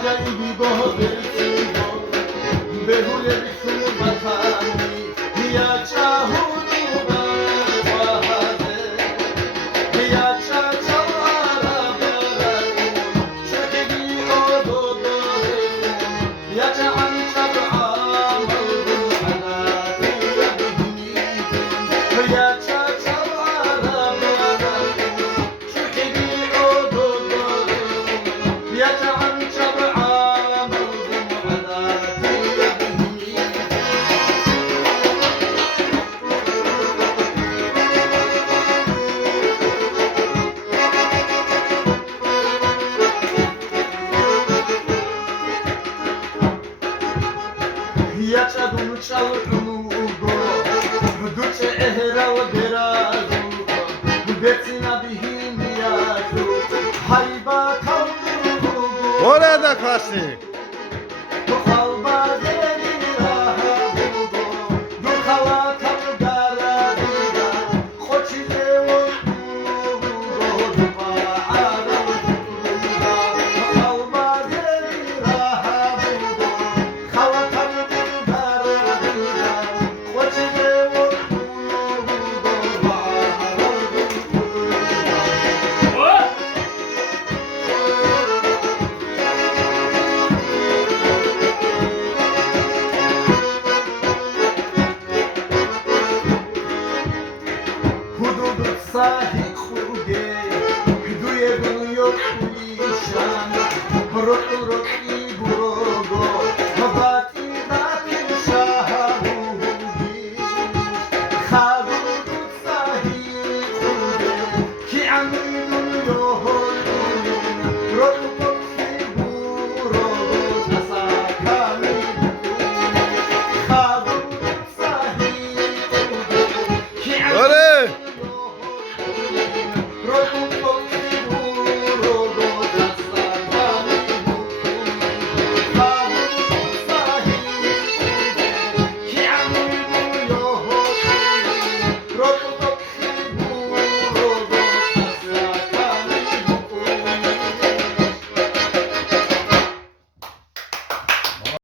عجایبی گوهری behule bisun vatani ya çahuni bahade ya çaçara berani çökedi o dodore ya çan çab'am alati ya bihni ya çaçara berani çökedi o dodore ya çan çab'am Yaşadım çaldım ugo Duce ehra ve gerazu Betsina bihim yazu Hayba kaldım Orada klasik. Halba deri raha bugo Dukhala kapgara diga Khochile o Dupa ara duga Halba deri raha bugo Khala kapgara diga Khochile o Dupa ara duga Hududut sahi khuge Duye duyo kuyishan Rotu